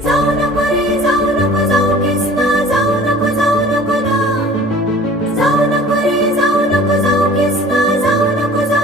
走到